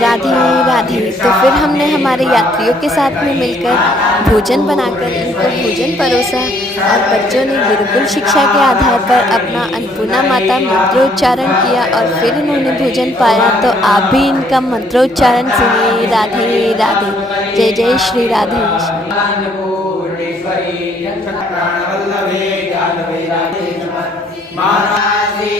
राधे राधे। तो फिर हमने हमारे यात्रियों के साथ में मिलकर भोजन बनाकर इनको भोजन परोसा और बच्चों ने गुरुकुल शिक्षा के आधार पर अपना अन्नपूर्णा माता मंत्रोच्चारण किया और फिर इन्होंने भोजन पाया। तो आप भी इनका मंत्रोच्चारण सुनिए। राधे राधे। जय जय श्री राधे श्याम। प्राणवल्लभे जाह्नवी राधे नमः। माता श्री